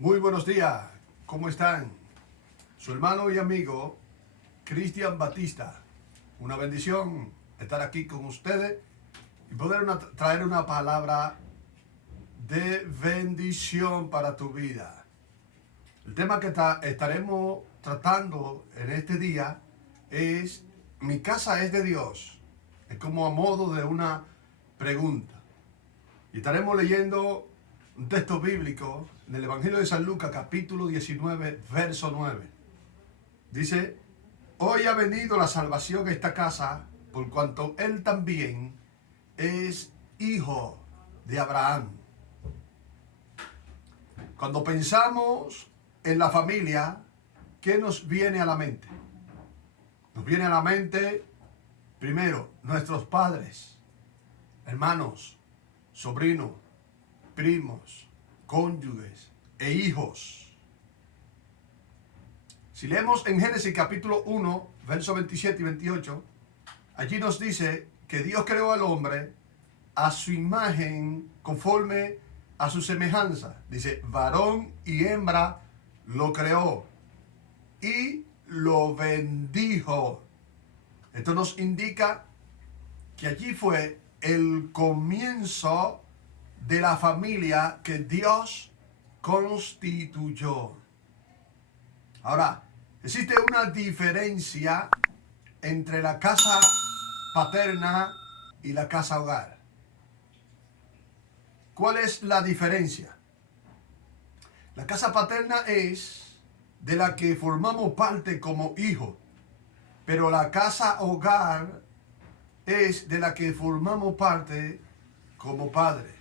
Muy buenos días, ¿cómo están? Su hermano y amigo Cristian Batista. Una bendición estar aquí con ustedes y poder traer una palabra de bendición para tu vida. El tema que estaremos tratando en este día es: mi casa es de Dios. Es como a modo de una pregunta. Y estaremos leyendo un texto bíblico en el Evangelio de San Lucas, capítulo 19, verso 9. Dice: hoy ha venido la salvación a esta casa, por cuanto él también es hijo de Abraham. Cuando pensamos en la familia, ¿qué nos viene a la mente? Nos viene a la mente, primero, nuestros padres, hermanos, sobrinos, primos, cónyuges e hijos. Si leemos en Génesis capítulo 1, versos 27 y 28, allí nos dice que Dios creó al hombre a su imagen, conforme a su semejanza. Dice, varón y hembra lo creó y lo bendijo. Esto nos indica que allí fue el comienzo de la familia que Dios constituyó. Ahora, existe una diferencia entre la casa paterna y la casa hogar. ¿Cuál es la diferencia? La casa paterna es de la que formamos parte como hijos, pero la casa hogar es de la que formamos parte como padres.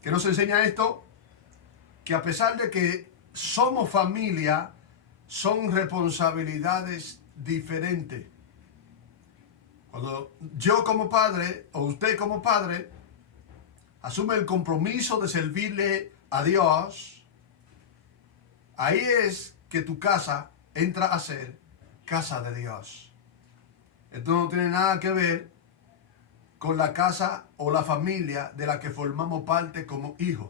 ¿Qué nos enseña esto? Que a pesar de que somos familia, son responsabilidades diferentes. Cuando yo como padre, o usted como padre, asume el compromiso de servirle a Dios, ahí es que tu casa entra a ser casa de Dios. Esto no tiene nada que ver con la casa o la familia de la que formamos parte como hijos.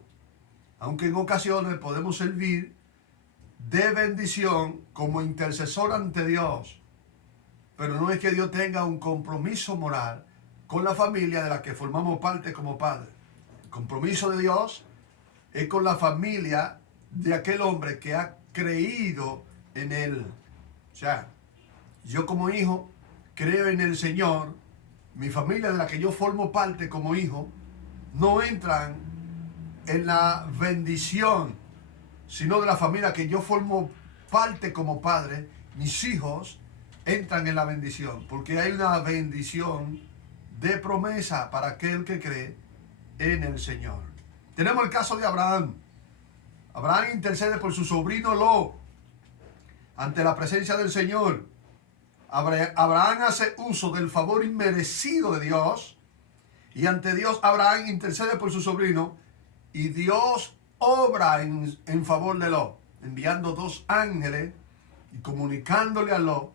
Aunque en ocasiones podemos servir de bendición como intercesor ante Dios, pero no es que Dios tenga un compromiso moral con la familia de la que formamos parte como padres. El compromiso de Dios es con la familia de aquel hombre que ha creído en Él. O sea, yo como hijo creo en el Señor. Mi familia de la que yo formo parte como hijo no entran en la bendición, sino de la familia que yo formo parte como padre. Mis hijos entran en la bendición, porque hay una bendición de promesa para aquel que cree en el Señor. Tenemos el caso de Abraham. Abraham intercede por su sobrino Lot ante la presencia del Señor. Abraham hace uso del favor inmerecido de Dios, y ante Dios Abraham intercede por su sobrino, y Dios obra en favor de Lot, enviando 2 ángeles y comunicándole a Lot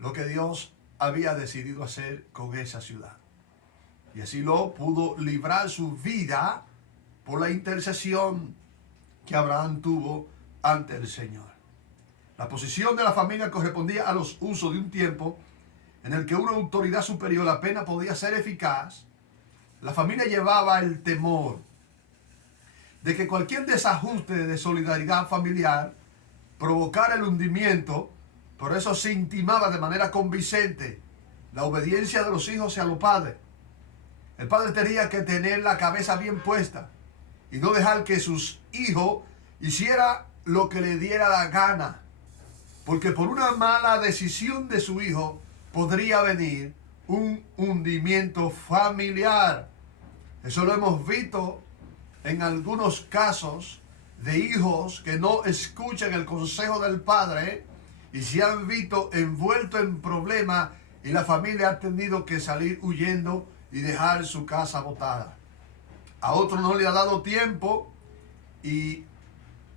lo que Dios había decidido hacer con esa ciudad. Y así Lot pudo librar su vida por la intercesión que Abraham tuvo ante el Señor. La posición de la familia correspondía a los usos de un tiempo en el que una autoridad superior apenas podía ser eficaz. La familia llevaba el temor de que cualquier desajuste de solidaridad familiar provocara el hundimiento. Por eso se intimaba de manera convincente la obediencia de los hijos a los padres. El padre tenía que tener la cabeza bien puesta y no dejar que sus hijos hiciera lo que le diera la gana, porque por una mala decisión de su hijo podría venir un hundimiento familiar. Eso lo hemos visto en algunos casos de hijos que no escuchan el consejo del padre y se han visto envueltos en problemas, y la familia ha tenido que salir huyendo y dejar su casa botada. A otros no le ha dado tiempo y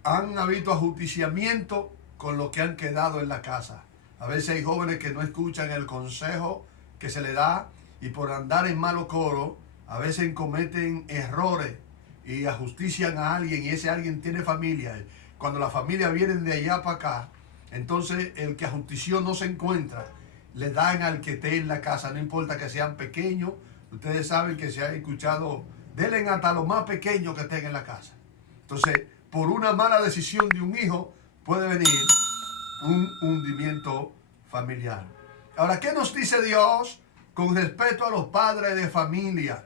han habido ajusticiamiento con lo que han quedado en la casa. A veces hay jóvenes que no escuchan el consejo que se le da, y por andar en malo coro a veces cometen errores y ajustician a alguien, y ese alguien tiene familia cuando la familia viene de allá para acá, entonces el que ajustició no se encuentra, le dan al que esté en la casa, no importa que sean pequeños. Ustedes saben que se ha escuchado, denle hasta los más pequeños que estén en la casa. Entonces, por una mala decisión de un hijo, puede venir un hundimiento familiar. Ahora, ¿qué nos dice Dios con respecto a los padres de familia?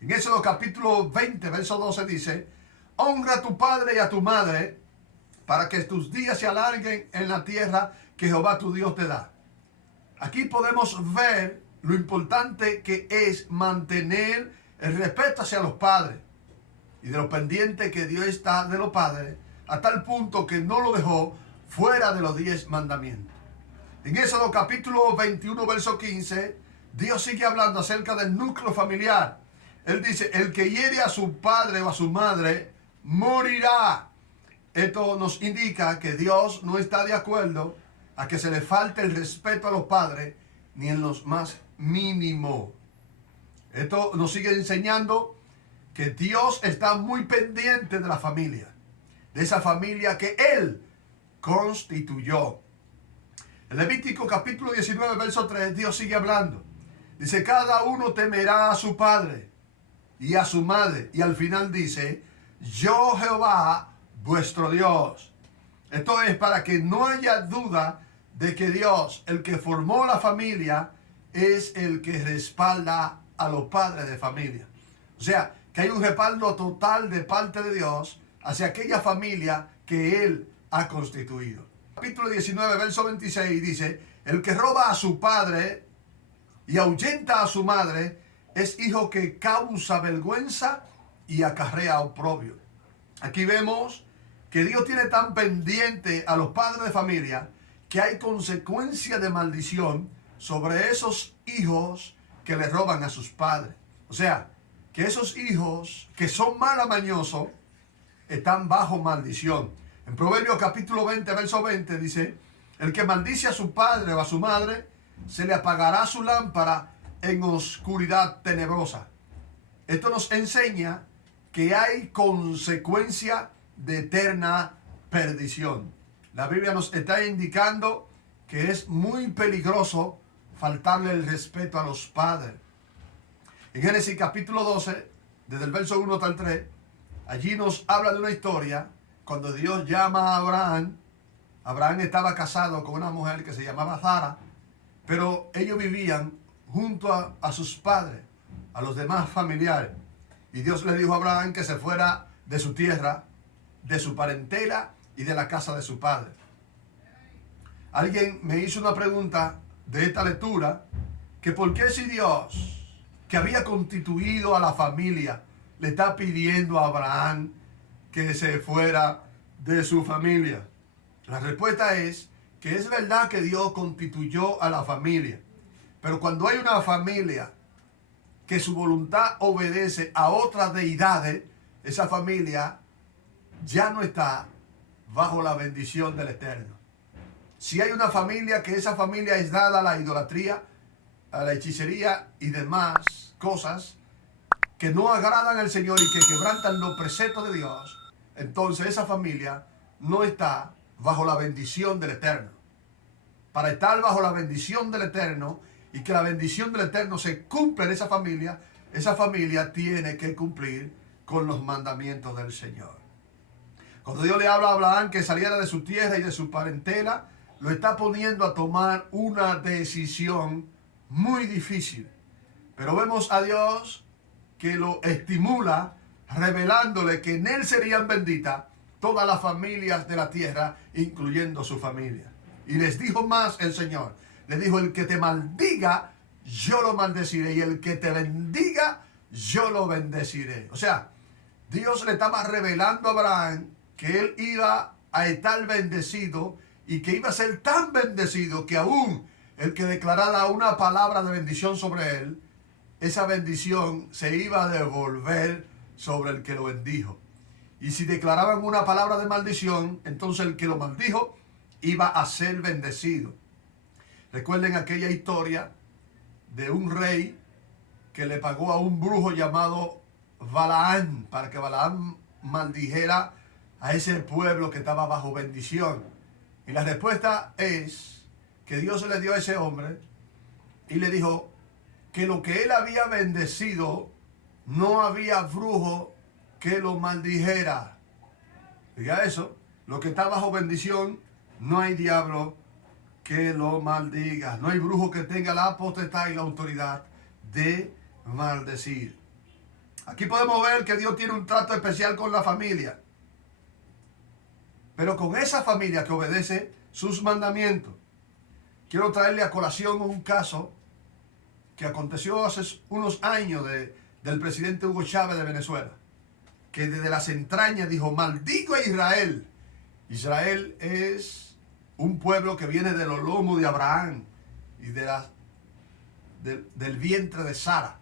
En Éxodo capítulo 20, verso 12 dice: honra a tu padre y a tu madre para que tus días se alarguen en la tierra que Jehová tu Dios te da. Aquí podemos ver lo importante que es mantener el respeto hacia los padres y de lo pendiente que Dios está de los padres, a tal punto que no lo dejó fuera de los 10 mandamientos. En Éxodo capítulo 21, verso 15, Dios sigue hablando acerca del núcleo familiar. Él dice: el que hiere a su padre o a su madre morirá. Esto nos indica que Dios no está de acuerdo a que se le falte el respeto a los padres ni en los más mínimos. Esto nos sigue enseñando que Dios está muy pendiente de la familia, de esa familia que Él constituyó. En Levítico capítulo 19, verso 3, Dios sigue hablando. Dice: cada uno temerá a su padre y a su madre. Y al final dice: yo Jehová vuestro Dios. Esto es para que no haya duda de que Dios, el que formó la familia, es el que respalda a los padres de familia. O sea, que hay un respaldo total de parte de Dios hacia aquella familia que Él ha constituido. Capítulo 19, verso 26 dice: el que roba a su padre y ahuyenta a su madre es hijo que causa vergüenza y acarrea oprobio. Aquí vemos que Dios tiene tan pendiente a los padres de familia que hay consecuencia de maldición sobre esos hijos que le roban a sus padres. O sea, que esos hijos que son malamañosos están bajo maldición. En Proverbios capítulo 20, verso 20 dice: el que maldice a su padre o a su madre, se le apagará su lámpara en oscuridad tenebrosa. Esto nos enseña que hay consecuencia de eterna perdición. La Biblia nos está indicando que es muy peligroso faltarle el respeto a los padres. En Génesis capítulo 12, desde el verso 1 hasta el 3, allí nos habla de una historia cuando Dios llama a Abraham. Abraham estaba casado con una mujer que se llamaba Sara, pero ellos vivían junto a sus padres, a los demás familiares. Y Dios le dijo a Abraham que se fuera de su tierra, de su parentela y de la casa de su padre. Alguien me hizo una pregunta de esta lectura, que por qué si Dios, que había constituido a la familia, le está pidiendo a Abraham que se fuera de su familia. La respuesta es que es verdad que Dios constituyó a la familia, pero cuando hay una familia que su voluntad obedece a otras deidades, esa familia ya no está bajo la bendición del Eterno. Si hay una familia que esa familia es dada a la idolatría, a la hechicería y demás cosas que no agradan al Señor y que quebrantan los preceptos de Dios, entonces esa familia no está bajo la bendición del Eterno. Para estar bajo la bendición del Eterno y que la bendición del Eterno se cumpla en esa familia tiene que cumplir con los mandamientos del Señor. Cuando Dios le habla a Abraham que saliera de su tierra y de su parentela, lo está poniendo a tomar una decisión muy difícil. Pero vemos a Dios que lo estimula, revelándole que en Él serían benditas todas las familias de la tierra, incluyendo su familia. Y les dijo más el Señor. Le dijo: el que te maldiga, yo lo maldeciré. Y el que te bendiga, yo lo bendeciré. O sea, Dios le estaba revelando a Abraham que él iba a estar bendecido y que iba a ser tan bendecido que aún el que declarara una palabra de bendición sobre él, esa bendición se iba a devolver sobre el que lo bendijo. Y si declaraban una palabra de maldición, entonces el que lo maldijo iba a ser bendecido. Recuerden aquella historia de un rey que le pagó a un brujo llamado Balaam para que Balaam maldijera a ese pueblo que estaba bajo bendición? Y la respuesta es que Dios le dio a ese hombre y le dijo que lo que él había bendecido, no había brujo que lo maldijera. Diga eso, lo que está bajo bendición, no hay diablo que lo maldiga. No hay brujo que tenga la potestad y la autoridad de maldecir. Aquí podemos ver que Dios tiene un trato especial con la familia. Pero con esa familia que obedece sus mandamientos. Quiero traerle a colación un caso que aconteció hace unos años del presidente Hugo Chávez de Venezuela, que desde las entrañas dijo: maldigo a Israel. Israel es un pueblo que viene de los lomos de Abraham y del vientre de Sara.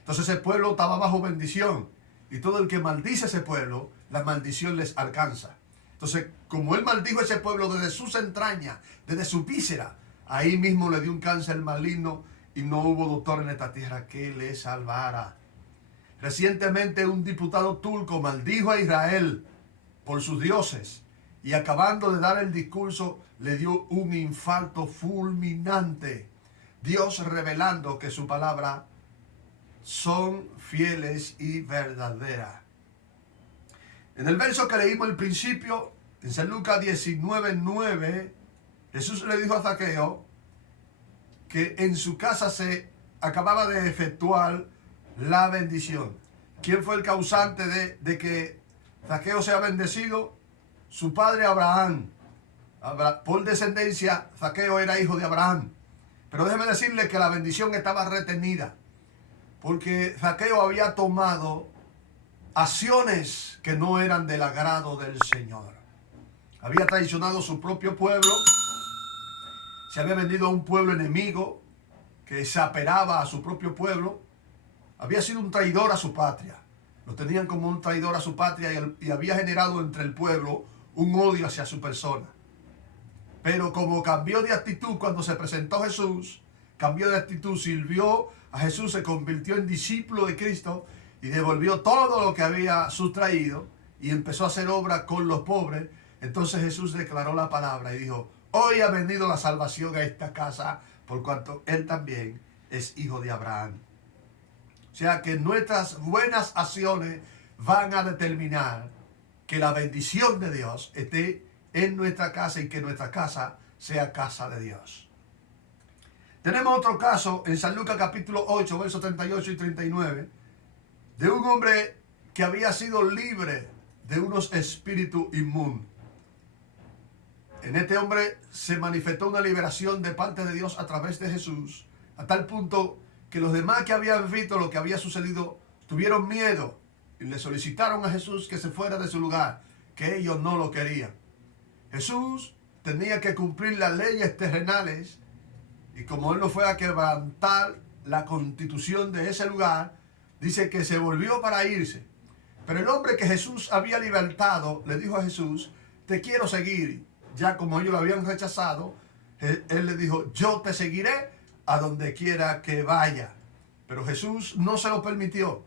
Entonces ese pueblo estaba bajo bendición, y todo el que maldice a ese pueblo, la maldición les alcanza. Entonces, como él maldijo a ese pueblo desde sus entrañas, desde su víscera, ahí mismo le dio un cáncer maligno y no hubo doctor en esta tierra que le salvara. Recientemente un diputado turco maldijo a Israel por sus dioses, y acabando de dar el discurso le dio un infarto fulminante. Dios revelando que su palabra son fieles y verdaderas. En el verso que leímos al principio, en San Lucas 19:9, Jesús le dijo a Zaqueo que en su casa se acababa de efectuar la bendición. ¿Quién fue el causante de que Zaqueo sea bendecido? Su padre Abraham. Por descendencia, Zaqueo era hijo de Abraham. Pero déjeme decirle que la bendición estaba retenida, porque Zaqueo había tomado acciones que no eran del agrado del Señor. Había traicionado su propio pueblo, se había vendido a un pueblo enemigo que se aperaba a su propio pueblo, había sido un traidor a su patria. Lo tenían como un traidor a su patria y había generado entre el pueblo un odio hacia su persona. Pero como cambió de actitud cuando se presentó Jesús, cambió de actitud, sirvió a Jesús, se convirtió en discípulo de Cristo y devolvió todo lo que había sustraído y empezó a hacer obra con los pobres. Entonces Jesús declaró la palabra y dijo: hoy ha venido la salvación a esta casa, por cuanto él también es hijo de Abraham. O sea que nuestras buenas acciones van a determinar que la bendición de Dios esté en nuestra casa y que nuestra casa sea casa de Dios. Tenemos otro caso en San Lucas capítulo 8, versos 38 y 39, de un hombre que había sido libre de unos espíritus inmundos. En este hombre se manifestó una liberación de parte de Dios a través de Jesús, a tal punto que los demás que habían visto lo que había sucedido tuvieron miedo y le solicitaron a Jesús que se fuera de su lugar, que ellos no lo querían. Jesús tenía que cumplir las leyes terrenales, y como él no fue a quebrantar la constitución de ese lugar, dice que se volvió para irse. Pero el hombre que Jesús había libertado le dijo a Jesús: te quiero seguir. Ya como ellos lo habían rechazado, él le dijo: yo te seguiré a donde quiera que vaya. Pero Jesús no se lo permitió.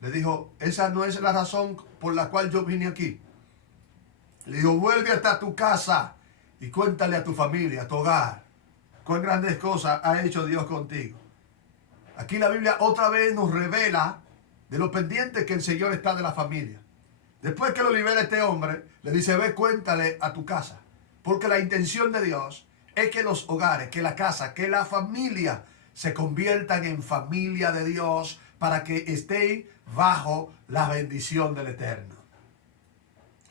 Le dijo: esa no es la razón por la cual yo vine aquí. Le dijo: vuelve hasta tu casa y cuéntale a tu familia, a tu hogar, cuán grandes cosas ha hecho Dios contigo. Aquí la Biblia otra vez nos revela de lo pendiente que el Señor está de la familia. Después que lo libera este hombre, le dice: ve, cuéntale a tu casa. Porque la intención de Dios es que los hogares, que la casa, que la familia se conviertan en familia de Dios para que estén bajo la bendición del Eterno.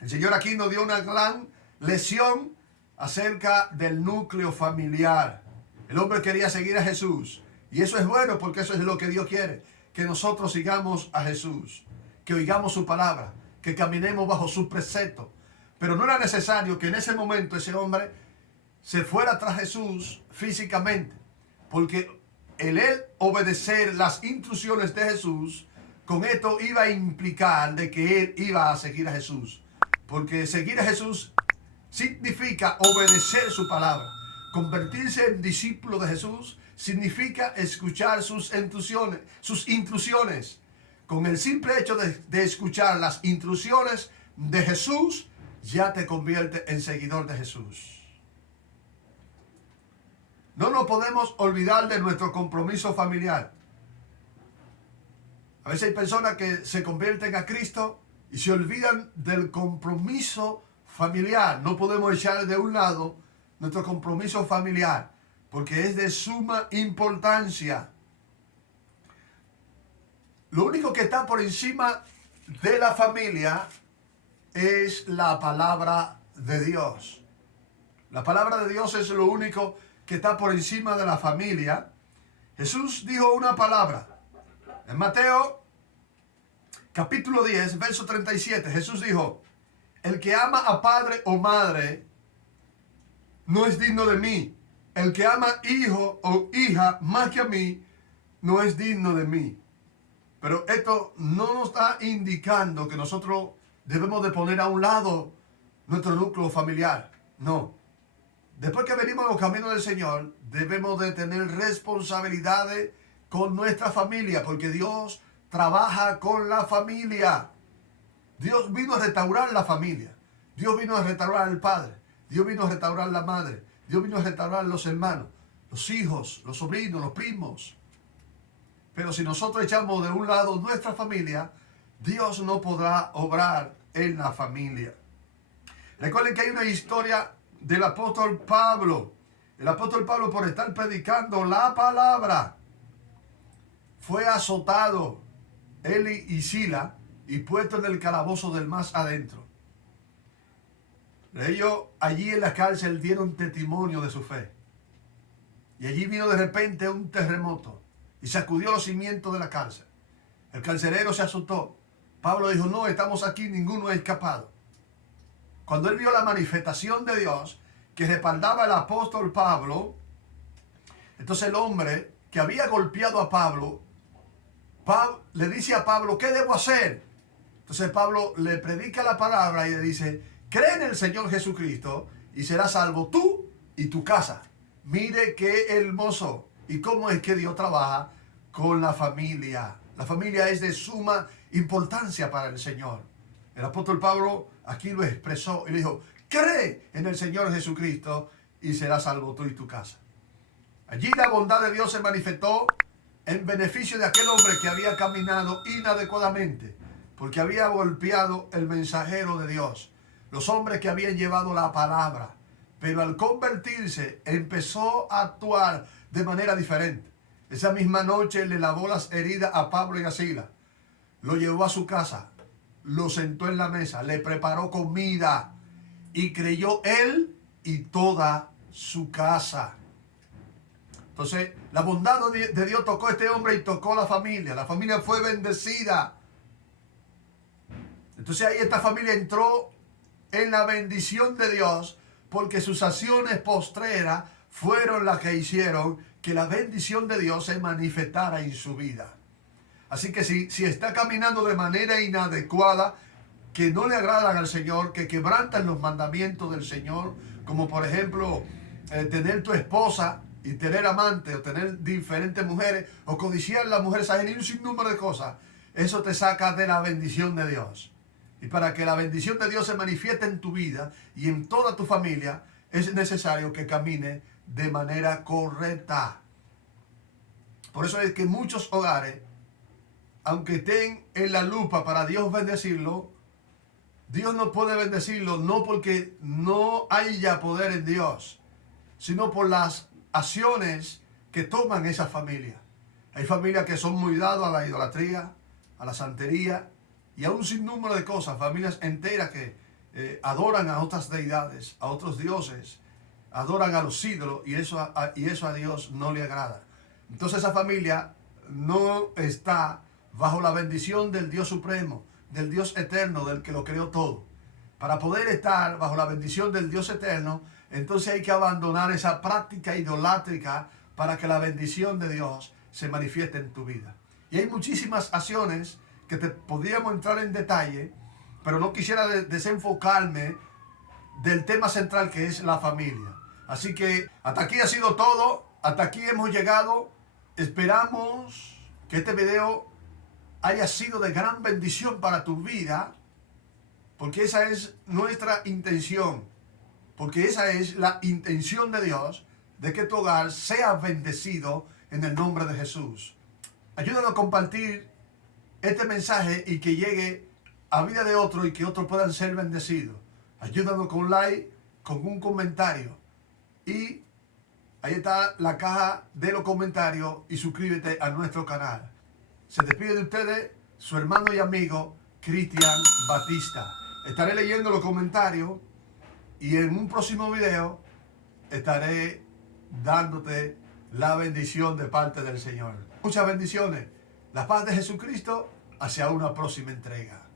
El Señor aquí nos dio una gran lección acerca del núcleo familiar. El hombre quería seguir a Jesús, y eso es bueno porque eso es lo que Dios quiere, que nosotros sigamos a Jesús, que oigamos su palabra, que caminemos bajo su precepto. Pero no era necesario que en ese momento ese hombre se fuera tras Jesús físicamente, porque el él obedecer las instrucciones de Jesús, con esto iba a implicar de que él iba a seguir a Jesús. Porque seguir a Jesús significa obedecer su palabra. Convertirse en discípulo de Jesús significa escuchar sus instrucciones. Con el simple hecho de escuchar las instrucciones, de Jesús, ya te convierte en seguidor de Jesús. No nos podemos olvidar de nuestro compromiso familiar. A veces hay personas que se convierten a Cristo y se olvidan del compromiso familiar. No podemos echar de un lado nuestro compromiso familiar, porque es de suma importancia. Lo único que está por encima de la familia es la palabra de Dios. La palabra de Dios es lo único que está por encima de la familia. Jesús dijo una palabra. En Mateo capítulo 10, verso 37, Jesús dijo: el que ama a padre o madre no es digno de mí. El que ama hijo o hija más que a mí no es digno de mí. Pero esto no nos está indicando que nosotros debemos de poner a un lado nuestro núcleo familiar. No. Después que venimos a los caminos del Señor, debemos de tener responsabilidades con nuestra familia, porque Dios trabaja con la familia. Dios vino a restaurar la familia. Dios vino a restaurar al padre. Dios vino a restaurar la madre. Dios vino a restaurar los hermanos, los hijos, los sobrinos, los primos. Pero si nosotros echamos de un lado nuestra familia, Dios no podrá obrar en la familia. Recuerden que hay una historia del apóstol Pablo. El apóstol Pablo, por estar predicando la palabra, fue azotado, él y Sila, y puesto en el calabozo del más adentro. Ellos allí en la cárcel dieron testimonio de su fe. Y allí vino de repente un terremoto y sacudió los cimientos de la cárcel. El carcelero se asustó. Pablo dijo: no, estamos aquí, ninguno ha escapado. Cuando él vio la manifestación de Dios que respaldaba al apóstol Pablo, entonces el hombre que había golpeado a Pablo le dice a Pablo: ¿qué debo hacer? Entonces Pablo le predica la palabra y le dice: cree en el Señor Jesucristo y serás salvo tú y tu casa. Mire qué hermoso y cómo es que Dios trabaja con la familia. La familia es de suma importancia para el Señor. El apóstol Pablo aquí lo expresó y le dijo: cree en el Señor Jesucristo y serás salvo tú y tu casa. Allí la bondad de Dios se manifestó en beneficio de aquel hombre que había caminado inadecuadamente, porque había golpeado el mensajero de Dios, los hombres que habían llevado la palabra. Pero al convertirse, empezó a actuar de manera diferente. Esa misma noche le lavó las heridas a Pablo y a Sila. Lo llevó a su casa, lo sentó en la mesa, le preparó comida y creyó él y toda su casa. Entonces, la bondad de Dios tocó a este hombre y tocó a la familia. La familia fue bendecida. Entonces ahí esta familia entró en la bendición de Dios, porque sus acciones postreras fueron las que hicieron que la bendición de Dios se manifestara en su vida. Así que si está caminando de manera inadecuada, que no le agradan al Señor, que quebrantan los mandamientos del Señor, como por ejemplo tener tu esposa y tener amante, o tener diferentes mujeres, o codiciar las mujeres ajenas, y un sinnúmero de cosas, eso te saca de la bendición de Dios. Y para que la bendición de Dios se manifieste en tu vida y en toda tu familia, es necesario que camine de manera correcta. Por eso es que muchos hogares, aunque estén en la lupa para Dios bendecirlo, Dios no puede bendecirlo, no porque no haya poder en Dios, sino por las acciones que toman esa familia. Hay familias que son muy dadas a la idolatría, a la santería y a un sinnúmero de cosas. Familias enteras que adoran a otras deidades, a otros dioses, adoran a los ídolos, y eso a Dios no le agrada. Entonces esa familia no está bajo la bendición del Dios supremo, del Dios eterno, del que lo creó todo. Para poder estar bajo la bendición del Dios eterno, entonces hay que abandonar esa práctica idolátrica para que la bendición de Dios se manifieste en tu vida. Y hay muchísimas acciones que te podríamos entrar en detalle, pero no quisiera desenfocarme del tema central, que es la familia. Así que hasta aquí ha sido todo, hasta aquí hemos llegado. Esperamos que este video haya sido de gran bendición para tu vida, porque esa es nuestra intención, porque esa es la intención de Dios, de que tu hogar sea bendecido en el nombre de Jesús. Ayúdanos a compartir este mensaje y que llegue a vida de otro y que otros puedan ser bendecidos. Ayúdanos con un like, con un comentario. Y ahí está la caja de los comentarios y suscríbete a nuestro canal. Se despide de ustedes su hermano y amigo Cristian Batista. Estaré leyendo los comentarios y en un próximo video estaré dándote la bendición de parte del Señor. Muchas bendiciones. La paz de Jesucristo hacia una próxima entrega.